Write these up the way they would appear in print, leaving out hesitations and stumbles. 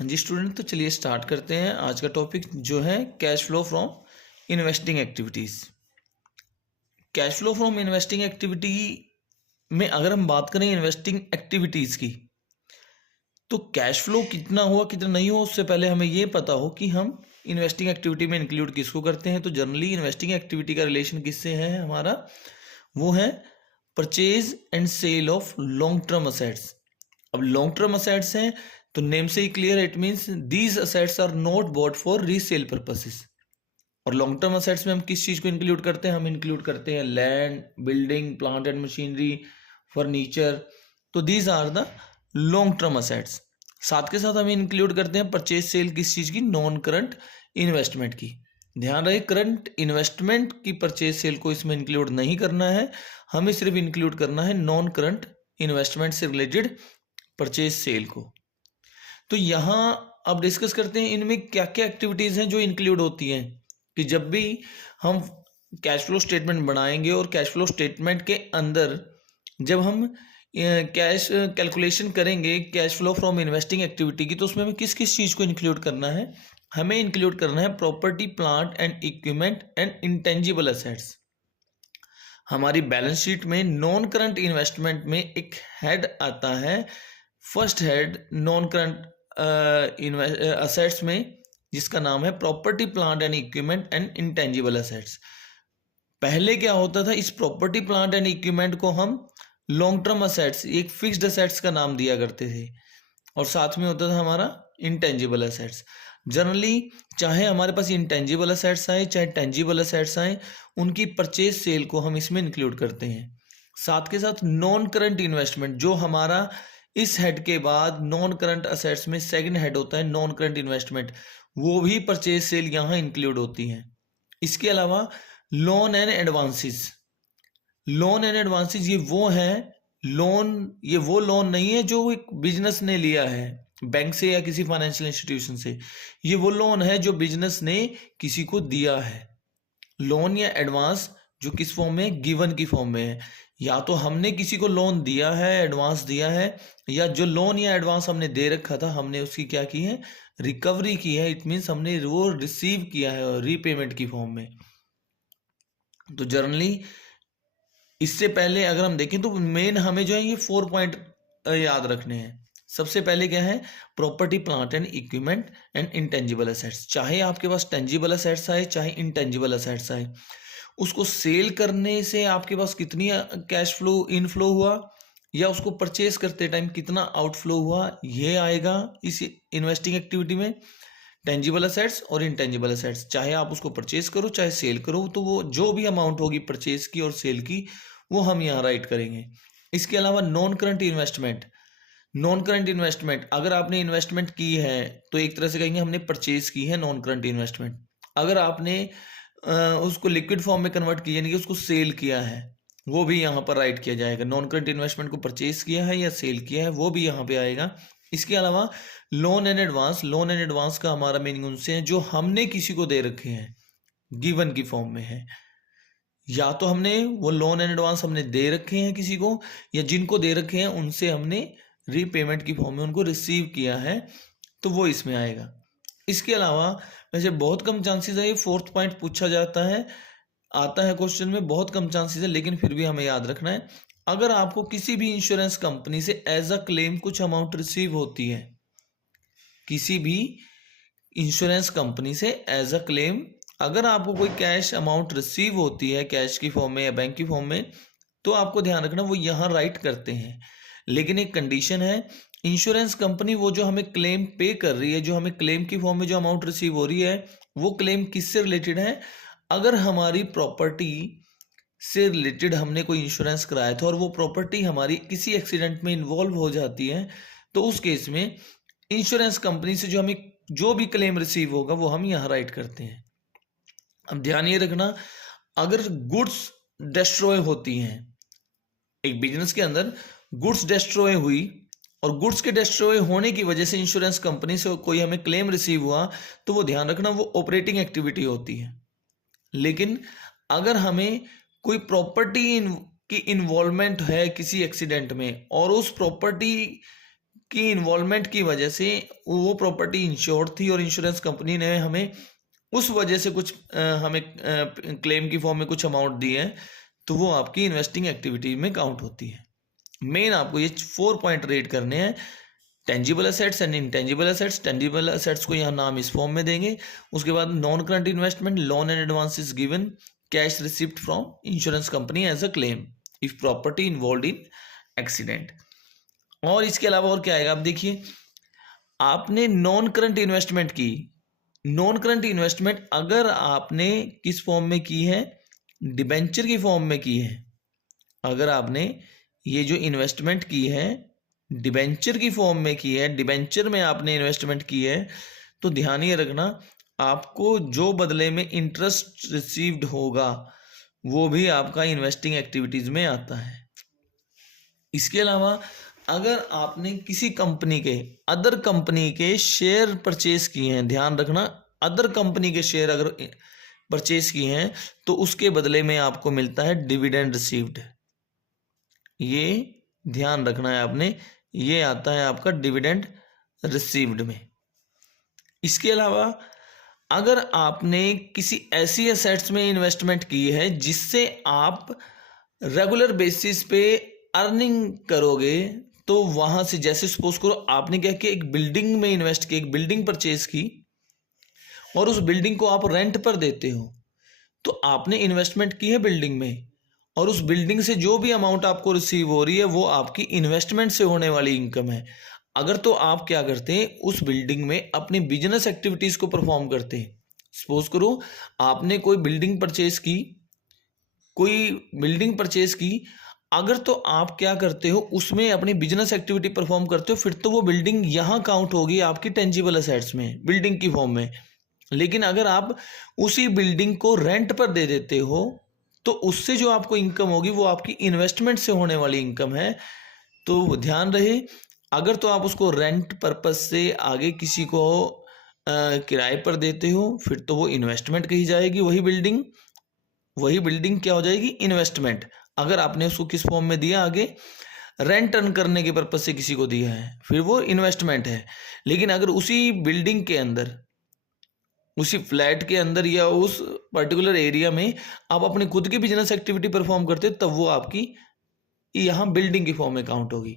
हाँ जी स्टूडेंट, तो चलिए स्टार्ट करते हैं। आज का टॉपिक जो है cash flow from investing activities. Cash flow from investing activity में अगर हम बात करें इन्वेस्टिंग एक्टिविटीज़ की, तो कैश फ्लो कितना हुआ कितना नहीं हुआ उससे पहले हमें ये पता हो कि हम इन्वेस्टिंग एक्टिविटी में इंक्लूड किसको करते हैं। तो जनरली इन्वेस्टिंग एक्टिविटी का रिलेशन किससे है हमारा, वो है purchase and sale of long term assets. अब लॉन्ग टर्म असेट्स हैं तो नेम से ही clear, it means these assets are not bought for resale purposes. और लॉन्ग टर्म असेट्स में हम किस चीज़ को इंक्लूड करते हैं, हम इंक्लूड करते हैं land, building, plant and machinery, furniture. तो these are the long term assets. साथ के साथ हम इंक्लूड करते हैं परचेज सेल किस चीज़ की, नॉन करंट इन्वेस्टमेंट की। ध्यान रहे, करंट इन्वेस्टमेंट की परचेज सेल को इसमें इंक्लूड नहीं करना है, हमें सिर्फ इंक्लूड करना है नॉन करंट इन्वेस्टमेंट से रिलेटेड परचेज सेल को। तो यहाँ अब डिस्कस करते हैं इनमें क्या क्या एक्टिविटीज़ हैं जो इंक्लूड होती हैं। कि जब भी हम कैश फ्लो स्टेटमेंट बनाएंगे और कैश फ्लो स्टेटमेंट के अंदर जब हम कैश कैलकुलेशन करेंगे cash flow from investing activity की, तो उसमें हमें किस किस चीज़ को इंक्लूड करना है, हमें इंक्लूड करना है property, plant and equipment and intangible assets. हमारी बैलेंस शीट में नॉन करंट इन्वेस्टमेंट में एक हेड आता है, first head non current assets में, जिसका नाम है property, plant and equipment and intangible assets. पहले क्या होता था, इस प्रॉपर्टी, प्लांट एंड इक्विपमेंट को हम लॉन्ग टर्म असेट्स, एक फिक्स्ड असेट्स का नाम दिया करते थे, और साथ में होता था हमारा इंटेंजिबल असेट्स। जनरली चाहे हमारे पास इंटेंजिबल असेट्स आए चाहे टेंजिबल असेट्स आए, उनकी परचेज सेल को हम इसमें इंक्लूड करते हैं। साथ के साथ नॉन करंट इन्वेस्टमेंट, जो हमारा इस हेड के बाद नॉन करंट असेट्स में सेकंड हेड होता है नॉन करंट इन्वेस्टमेंट, वो भी परचेज सेल यहाँ इंक्लूड होती हैं। इसके अलावा loan and advances, loan and advances ये वो हैं लोन, ये वो लोन नहीं है जो एक बिजनेस ने लिया है बैंक से या किसी फाइनेंशियल इंस्टीट्यूशन से, ये वो लोन है जो बिजनेस ने किसी को दिया है। लोन या एडवांस जो किस फॉर्म में, गिवन की फॉर्म में है। या तो हमने किसी को लोन दिया है, एडवांस दिया है, या जो लोन या एडवांस हमने दे रखा था हमने उसकी क्या की है, रिकवरी की है। इट मीन्स हमने वो रिसीव किया है रीपेमेंट की फॉर्म में। तो जनरली इससे पहले अगर हम देखें तो मेन हमें जो है ये 4 पॉइंट याद रखने हैं। सबसे पहले क्या है, property, plant and equipment and intangible assets. चाहे आपके पास टेंजिबल असेट्स आए चाहे इंटेंजिबल असेट्स आए, उसको सेल करने से आपके पास कितनी कैश फ्लो इनफ्लो हुआ या उसको परचेज करते टाइम कितना आउटफ्लो हुआ, ये आएगा इस इन्वेस्टिंग एक्टिविटी में। टेंजिबल असेट्स और इंटेंजिबल असेट्स, चाहे आप उसको परचेज करो चाहे सेल करो, तो वो जो भी अमाउंट होगी परचेज की और सेल की, वो हम यहाँ राइट करेंगे। इसके अलावा non current investment, non current investment अगर आपने इन्वेस्टमेंट की है तो एक तरह से कहेंगे हमने परचेज की है नॉन करंट इन्वेस्टमेंट। अगर आपने उसको लिक्विड फॉर्म में कन्वर्ट किया, यानी कि उसको सेल किया है, वो भी यहाँ पर राइट किया जाएगा। नॉन करंट इन्वेस्टमेंट को परचेज किया है या सेल किया है, वो भी यहाँ पे आएगा। इसके अलावा loan and advance, loan and advance का हमारा मीनिंग उनसे है जो हमने किसी को दे रखे हैं, गिवन की फॉर्म में है। या तो हमने वो लोन एंड एडवांस हमने दे रखे हैं किसी को, या जिनको दे रखे हैं उनसे हमने रीपेमेंट की फॉर्म में उनको रिसीव किया है, तो वो इसमें आएगा। इसके अलावा वैसे बहुत कम चांसेस है ये फोर्थ पॉइंट पूछा जाता है, आता है क्वेश्चन में, बहुत कम चांसेस है, लेकिन फिर भी हमें याद रखना है। अगर आपको किसी भी इंश्योरेंस कंपनी से एज अ क्लेम कुछ अमाउंट रिसीव होती है, किसी भी इंश्योरेंस कंपनी से एज अ क्लेम अगर आपको कोई कैश अमाउंट रिसीव होती है कैश की फॉर्म में या बैंक की फॉर्म में, तो आपको ध्यान रखना वो यहाँ राइट करते हैं। लेकिन एक कंडीशन है, इंश्योरेंस कंपनी वो जो हमें क्लेम पे कर रही है, जो हमें क्लेम की फॉर्म में जो अमाउंट रिसीव हो रही है, वो क्लेम किससे रिलेटेड है, अगर हमारी प्रॉपर्टी से रिलेटेड हमने कोई इंश्योरेंस कराया था और वो प्रॉपर्टी हमारी किसी एक्सीडेंट में इन्वॉल्व हो जाती है, तो उस केस में इंश्योरेंस कंपनी से जो हमें जो भी क्लेम रिसीव होगा वो हम यहाँ राइट करते हैं। अब ध्यान ये रखना, अगर गुड्स डिस्ट्रॉय होती हैं, एक बिजनेस के अंदर गुड्स डिस्ट्रॉय हुई और गुड्स के डिस्ट्रॉय होने की वजह से इंश्योरेंस कंपनी से कोई हमें क्लेम रिसीव हुआ, तो वो ध्यान रखना वो ऑपरेटिंग एक्टिविटी होती है। लेकिन अगर हमें कोई प्रॉपर्टी की इन्वॉल्वमेंट है किसी एक्सीडेंट में और उस प्रॉपर्टी की इन्वॉल्वमेंट की वजह से वो प्रॉपर्टी इंश्योर्ड थी और इंश्योरेंस कंपनी ने हमें उस वजह से कुछ हमें क्लेम की फॉर्म में कुछ अमाउंट दी है, तो वो आपकी इन्वेस्टिंग एक्टिविटी में काउंट होती है। मेन आपको ये 4 पॉइंट रेड करने हैं, tangible assets and intangible assets. Tangible assets को यहाँ नाम इस फॉर्म में देंगे। उसके बाद non current investment, loan and advances given, cash receipt from insurance company as a claim if property involve in accident. और इसके अलावा और क्या आएगा, आप देखिए, आपने नॉन करंट इन्वेस्टमेंट की। नॉन करंट इन्वेस्टमेंट अगर आपने किस फॉर्म में की है, डिबेंचर की फॉर्म में की है। अगर आपने ये जो इन्वेस्टमेंट की है डिबेंचर की फॉर्म में की है, डिबेंचर में आपने इन्वेस्टमेंट की है, तो ध्यान ये रखना आपको जो बदले में इंटरेस्ट रिसीव्ड होगा वो भी आपका इन्वेस्टिंग एक्टिविटीज में आता है। इसके अलावा अगर आपने किसी कंपनी के, अदर कंपनी के शेयर परचेज किए हैं, ध्यान रखना अदर कंपनी के शेयर अगर परचेज किए हैं तो उसके बदले में आपको मिलता है डिविडेंड रिसीव्ड। ये ध्यान रखना है आपने, ये आता है आपका डिविडेंड रिसीव्ड में। इसके अलावा अगर आपने किसी ऐसी एसेट्स में इन्वेस्टमेंट की है जिससे आप रेगुलर बेसिस पे अर्निंग करोगे, तो वहां से, जैसे सपोज करो आपने क्या किया, एक बिल्डिंग में इन्वेस्ट किया, एक बिल्डिंग परचेज की और उस बिल्डिंग को आप रेंट पर देते हो, तो आपने इन्वेस्टमेंट की है बिल्डिंग में और उस बिल्डिंग से जो भी अमाउंट आपको रिसीव हो रही है वो आपकी इन्वेस्टमेंट से होने वाली इनकम है। अगर तो आप क्या करते हैं, उस बिल्डिंग में अपनी बिजनेस एक्टिविटीज को परफॉर्म करते हैं। सपोज करो आपने कोई बिल्डिंग परचेज की, अगर तो आप क्या करते हो, उसमें अपनी बिजनेस एक्टिविटी परफॉर्म करते हो, फिर तो वो बिल्डिंग यहाँ काउंट होगी आपकी टेंजिबल एसेट्स में, बिल्डिंग की फॉर्म में। लेकिन अगर आप उसी बिल्डिंग को रेंट पर दे देते हो तो उससे जो आपको इनकम होगी वो आपकी इन्वेस्टमेंट से होने वाली इनकम है। तो ध्यान रहे, अगर तो आप उसको रेंट पर्पस से आगे किसी को किराए पर देते हो, फिर तो वो इन्वेस्टमेंट कही जाएगी, वही बिल्डिंग क्या हो जाएगी, इन्वेस्टमेंट। अगर आपने उसको किस फॉर्म में दिया, आगे रेंट अर्न करने के पर्पज से किसी को दिया है, फिर वो इन्वेस्टमेंट है। लेकिन अगर उसी बिल्डिंग के अंदर, उसी फ्लैट के अंदर या उस पर्टिकुलर एरिया में आप अपनी खुद की बिजनेस एक्टिविटी परफॉर्म करते हो, तब वो आपकी यहाँ बिल्डिंग की फॉर्म में काउंट होगी।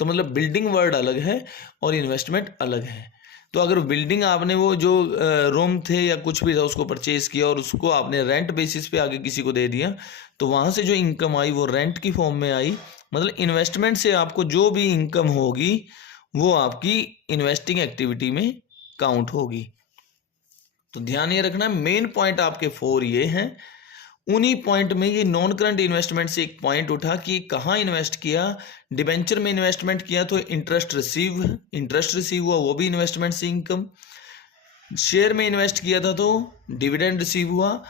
तो मतलब बिल्डिंग वर्ड अलग है और इन्वेस्टमेंट अलग है। तो अगर बिल्डिंग आपने वो जो रूम थे या कुछ भी था उसको परचेज किया और उसको आपने रेंट बेसिस पे आगे किसी को दे दिया, तो वहाँ से जो इनकम आई वो रेंट की फॉर्म में आई। मतलब इन्वेस्टमेंट से आपको जो भी इनकम होगी वो आपकी इन्वेस्टिंग एक्टिविटी में काउंट होगी। तो ध्यान ये रखना, मेन पॉइंट आपके 4 ये हैं। उन्हीं पॉइंट में ये नॉन करंट इन्वेस्टमेंट से एक पॉइंट उठा कि कहाँ इन्वेस्ट किया। डिबेंचर में इन्वेस्टमेंट किया तो इंटरेस्ट रिसीव हुआ, वो भी इन्वेस्टमेंट से इनकम। शेयर में इन्वेस्ट किया था तो डिविडेंड रिसीव हुआ।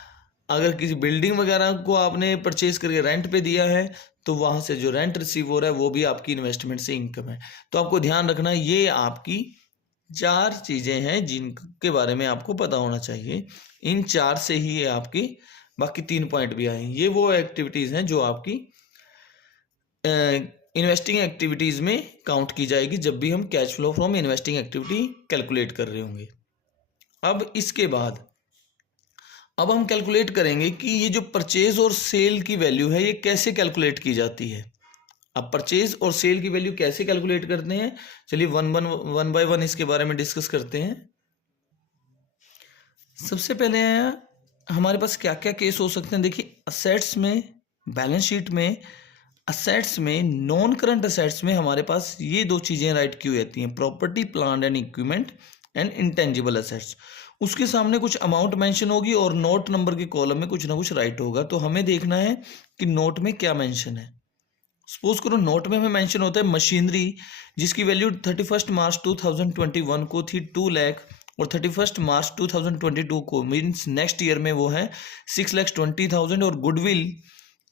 अगर किसी बिल्डिंग वगैरह को आपने परचेज करके रेंट पे दिया है तो वहाँ से जो रेंट रिसीव हो रहा है वो भी आपकी इन्वेस्टमेंट से इनकम है। तो आपको ध्यान रखना, ये आपकी 4 चीज़ें हैं जिनके बारे में आपको पता होना चाहिए। इन 4 से ही ये आपकी बाकी 3 पॉइंट भी आए। ये वो एक्टिविटीज़ हैं जो आपकी इन्वेस्टिंग एक्टिविटीज़ में काउंट की जाएगी जब भी हम cash flow from investing activity calculate कर रहे होंगे। अब इसके बाद अब हम कैलकुलेट करेंगे कि ये जो परचेज और सेल की वैल्यू है ये कैसे कैलकुलेट की जाती है। अब परचेज और सेल की वैल्यू कैसे कैलकुलेट करते हैं, चलिए वन बाय वन इसके बारे में डिस्कस करते हैं। सबसे पहले हमारे पास क्या क्या केस हो सकते हैं। देखिए, असेट्स में, बैलेंस शीट में असेट्स में, नॉन करंट असेट्स में हमारे पास ये 2 चीज़ें राइट की हुई रहती हैं, property plant and equipment and intangible assets. उसके सामने कुछ अमाउंट मेंशन होगी और नोट नंबर के कॉलम में कुछ ना कुछ राइट होगा। तो हमें देखना है कि नोट में क्या मेंशन है। सपोज करो नोट में हमें मेंशन होता है मशीनरी जिसकी वैल्यू 31 मार्च 2021 को थी 2 लाख और 31 मार्च 2022 को मीन्स नेक्स्ट ईयर में वो है 6,20,000 और गुडविल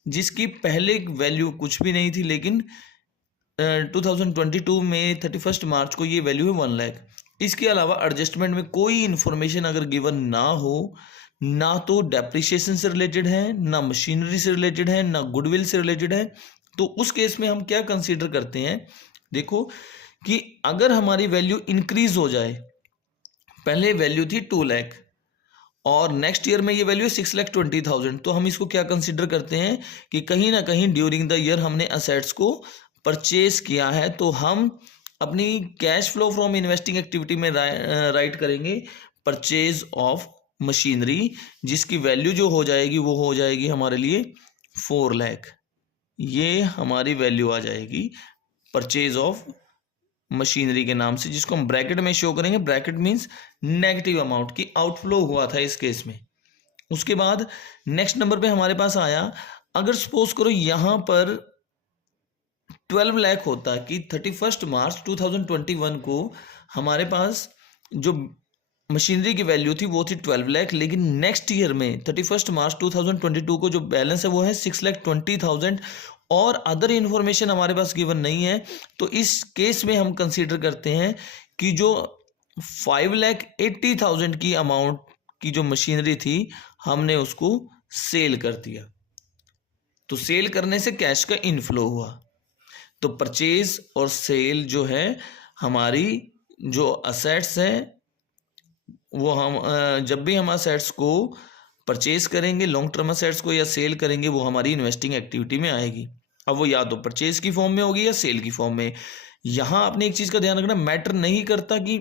जिसकी पहले वैल्यू कुछ भी नहीं थी लेकिन 2022 में 31 मार्च को ये वैल्यू है 1 लाख। इसके अलावा एडजस्टमेंट में कोई इन्फॉर्मेशन अगर गिवन ना हो, ना तो डेप्रिसिएशन से रिलेटेड है, ना मशीनरी से रिलेटेड है, ना गुडविल से रिलेटेड है, तो उस केस में हम क्या कंसीडर करते हैं। देखो कि अगर हमारी वैल्यू इंक्रीज हो जाए, पहले वैल्यू थी 2 लाख और नेक्स्ट ईयर में ये वैल्यू है 6,20,000, तो हम इसको क्या कंसिडर करते हैं कि कहीं ना कहीं ड्यूरिंग द ईयर हमने असेट्स को परचेज किया है, तो हम अपनी cash flow from investing activity में राइट करेंगे परचेज ऑफ मशीनरी, जिसकी वैल्यू जो हो जाएगी वो हो जाएगी हमारे लिए 4 लाख। ये हमारी वैल्यू आ जाएगी परचेज ऑफ मशीनरी के नाम से, जिसको हम ब्रैकेट में शो करेंगे। ब्रैकेट मींस नेगेटिव अमाउंट की आउटफ्लो हुआ था इस केस में। उसके बाद नेक्स्ट नंबर पे हमारे पास आया, अगर सपोज करो यहां पर 12 लाख होता कि 31 मार्च 2021 को हमारे पास जो मशीनरी की वैल्यू थी वो थी 12 लाख, लेकिन नेक्स्ट ईयर में 31 मार्च 2022 को जो बैलेंस है वो है 6,20,000 और अदर इन्फॉर्मेशन हमारे पास गिवन नहीं है, तो इस केस में हम कंसीडर करते हैं कि जो 5,80,000 की अमाउंट की जो मशीनरी थी हमने उसको सेल कर दिया, तो सेल करने से कैश का इनफ्लो हुआ। तो परचेज और सेल जो है हमारी जो असेट्स हैं वो हम जब भी हम असेट्स को परचेज करेंगे, लॉन्ग टर्म असेट्स को या सेल करेंगे, वो हमारी इन्वेस्टिंग एक्टिविटी में आएगी। अब वो या तो परचेज की फॉर्म में होगी या सेल की फॉर्म में। यहाँ आपने एक चीज़ का ध्यान रखना, मैटर नहीं करता कि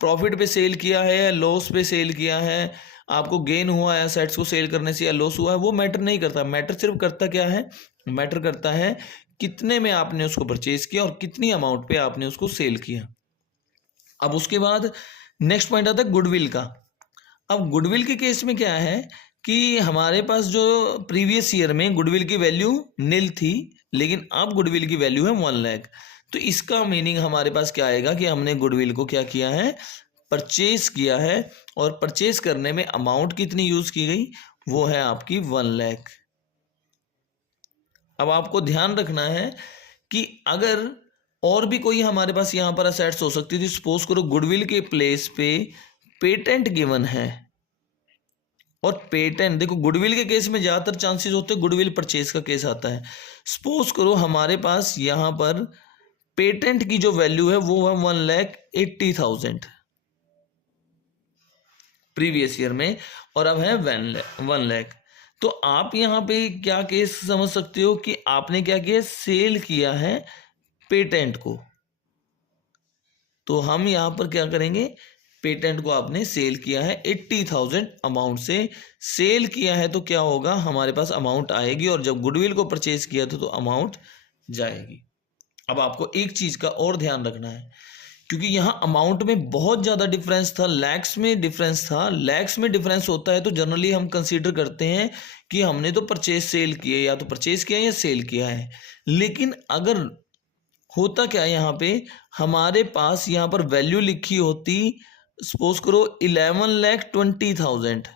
प्रॉफिट पे सेल किया है या लॉस पे सेल किया है, आपको गेन हुआ है असेट्स को सेल करने से या लॉस हुआ है, वो मैटर नहीं करता। मैटर सिर्फ करता क्या है, मैटर करता है कितने में आपने उसको परचेज किया और कितनी अमाउंट पे आपने उसको सेल किया। अब उसके बाद नेक्स्ट पॉइंट आता है गुडविल का। अब गुडविल के केस में क्या है कि हमारे पास जो प्रीवियस ईयर में गुडविल की वैल्यू नील थी, लेकिन अब गुडविल की वैल्यू है 1 लाख। तो इसका मीनिंग हमारे पास क्या आएगा कि हमने गुडविल को क्या किया है, परचेज किया है, और परचेज करने में अमाउंट कितनी यूज की गई, वो है आपकी 1 लाख। अब आपको ध्यान रखना है कि अगर और भी कोई हमारे पास यहाँ पर असेट्स हो सकती थी, सपोज करो गुडविल के प्लेस पे पेटेंट गिवन है, और पेटेंट देखो गुडविल के केस में ज़्यादातर चांसेस होते हैं गुडविल परचेज का केस आता है। सपोज करो हमारे पास यहाँ पर पेटेंट की जो वैल्यू है वो है 1,80,000 प्रीवियस ईयर में, और अब है 1 लाख। तो आप यहाँ पे क्या केस समझ सकते हो कि आपने क्या किया, सेल किया है पेटेंट को। तो हम यहाँ पर क्या करेंगे, पेटेंट को आपने सेल किया है 80,000 अमाउंट से, सेल किया है तो क्या होगा, हमारे पास अमाउंट आएगी, और जब गुडविल को परचेज किया था तो अमाउंट जाएगी। अब आपको एक चीज का और ध्यान रखना है, क्योंकि यहाँ अमाउंट में बहुत ज़्यादा डिफरेंस था, लैक्स में डिफरेंस था। लैक्स में डिफरेंस होता है तो जनरली हम कंसीडर करते हैं कि हमने तो परचेज सेल किए, या तो परचेज किया या सेल किया है। लेकिन अगर होता क्या है, यहाँ पे हमारे पास यहाँ पर वैल्यू लिखी होती, सपोज करो 11,20,000,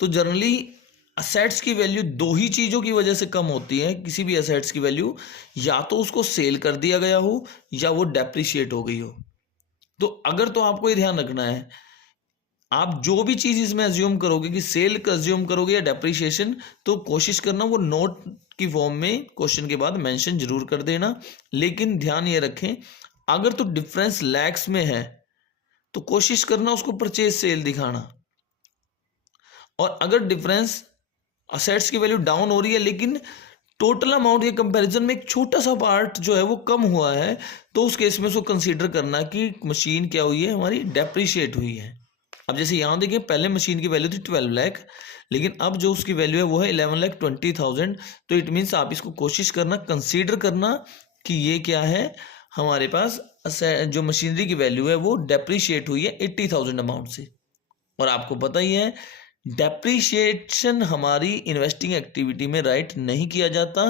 तो जनरली असेट्स की वैल्यू दो ही चीज़ों की वजह से कम होती है किसी भी असेट्स की वैल्यू, या तो उसको सेल कर दिया गया हो या वो डेप्रिशिएट हो गई हो। तो अगर तो आपको ये ध्यान रखना है, आप जो भी चीज़ इसमें अज्यूम करोगे कि सेल का अज्यूम करोगे या डेप्रिशिएशन, तो कोशिश करना वो नोट की फॉर्म में क्वेश्चन के बाद मेंशन जरूर कर देना। लेकिन ध्यान ये रखें, अगर तो डिफरेंस लैक्स में है तो कोशिश करना उसको परचेज सेल दिखाना, और अगर डिफरेंस असेट्स की वैल्यू डाउन हो रही है लेकिन टोटल अमाउंट के कंपैरिजन में एक छोटा सा पार्ट जो है वो कम हुआ है, तो उस केस में उसको कंसीडर करना कि मशीन क्या हुई है, हमारी डेप्रिशिएट हुई है। अब जैसे यहाँ देखिए, पहले मशीन की वैल्यू थी 12 लाख, लेकिन अब जो उसकी वैल्यू है वो है 11,20,000। तो इट मीन्स आप इसको कोशिश करना, कंसीडर करना कि ये क्या है, हमारे पास जो मशीनरी की वैल्यू है वो डेप्रिशिएट हुई है 80,000 अमाउंट से। और आपको पता ही है डेप्रिशिएशन हमारी इन्वेस्टिंग एक्टिविटी में राइट नहीं किया जाता।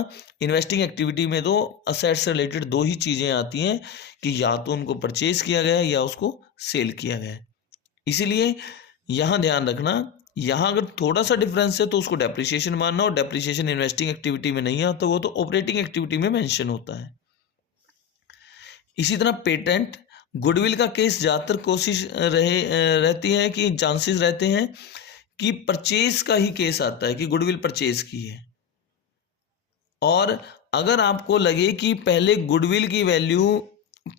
इन्वेस्टिंग एक्टिविटी में तो असेट्स से रिलेटेड दो ही चीज़ें आती हैं कि या तो उनको परचेज किया गया या उसको सेल किया गया। इसीलिए यहाँ ध्यान रखना, यहाँ अगर थोड़ा सा डिफरेंस है तो उसको डेप्रिशिएशन मानना, और डेप्रिशिएशन इन्वेस्टिंग एक्टिविटी में नहीं आता, वो तो ऑपरेटिंग एक्टिविटी में मेंशन होता है। इसी तरह पेटेंट गुडविल का केस ज़्यादातर कोशिश रहती है कि चांसेस रहते हैं कि परचेज का ही केस आता है कि गुडविल परचेज की है, और अगर आपको लगे कि पहले गुडविल की वैल्यू,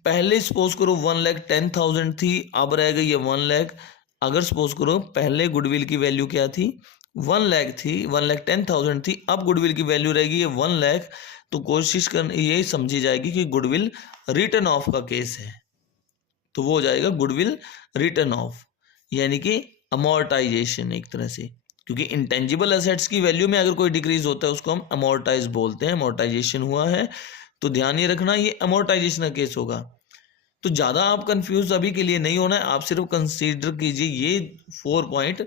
पहले सपोज करो 1,10,000 थी, अब रह गई है 1 लाख। अगर सपोज करो पहले गुडविल की वैल्यू क्या थी, 1 लाख थी, 1,10,000 थी, अब गुडविल की वैल्यू रहेगी 1 लाख, तो कोशिश कर ये समझी जाएगी कि गुडविल रिटर्न ऑफ का केस है, तो वो हो जाएगा गुडविल रिटर्न ऑफ, यानी कि अमोर्टाइजेशन एक तरह से, क्योंकि इंटेंजिबल एसेट्स की वैल्यू में अगर कोई डिक्रीज होता है उसको हम अमोर्टाइज बोलते हैं, अमोर्टाइजेशन हुआ है, तो ध्यान ये रखना ये अमोर्टाइजेशन का केस होगा। तो ज़्यादा आप कंफ्यूज अभी के लिए नहीं होना है, आप सिर्फ कंसीडर कीजिए ये 4 पॉइंट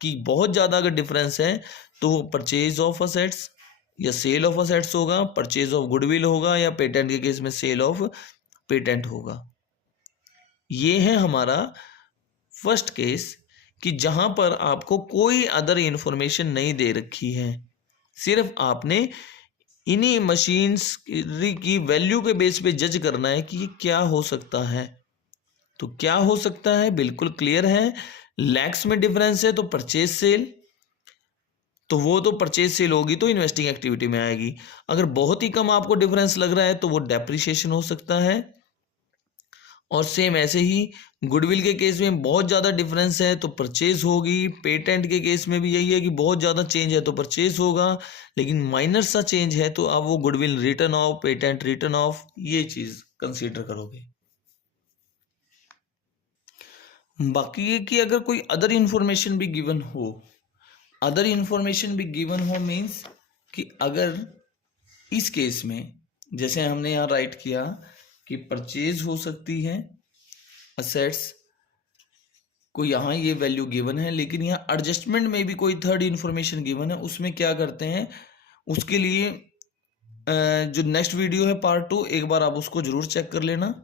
कि बहुत ज़्यादा अगर डिफरेंस है तो वो परचेज ऑफ असेट्स या सेल ऑफ असेट्स होगा, परचेज ऑफ गुडविल होगा, या पेटेंट के केस में सेल ऑफ पेटेंट होगा। ये है हमारा फर्स्ट केस कि जहां पर आपको कोई अदर इंफॉर्मेशन नहीं दे रखी है, सिर्फ आपने इन्हीं मशीन्स की वैल्यू के बेस पे जज करना है कि ये क्या हो सकता है। तो क्या हो सकता है बिल्कुल क्लियर है, लैक्स में डिफरेंस है तो परचेज सेल, तो वो तो परचेज सेल होगी तो इन्वेस्टिंग एक्टिविटी में आएगी। अगर बहुत ही कम आपको डिफरेंस लग रहा है तो वो डेप्रिसिएशन हो सकता है। और सेम ऐसे ही गुडविल के केस में बहुत ज़्यादा डिफरेंस है तो परचेज होगी, पेटेंट के केस में भी यही है कि बहुत ज़्यादा चेंज है तो परचेज होगा, लेकिन माइनर सा चेंज है तो आप वो goodwill return of, patent return of, ये चीज़ कंसीडर करोगे। बाकी ये कि अगर कोई अदर इंफॉर्मेशन भी गिवन हो, अदर इंफॉर्मेशन भी गिवन हो मीन्स कि अगर इस केस में जैसे हमने यहाँ राइट किया कि परचेज हो सकती है असेट्स को, यहाँ ये वैल्यू गिवन है, लेकिन यहाँ एडजस्टमेंट में भी कोई थर्ड इंफॉर्मेशन गिवन है, उसमें क्या करते हैं उसके लिए जो नेक्स्ट वीडियो है पार्ट 2, एक बार आप उसको जरूर चेक कर लेना।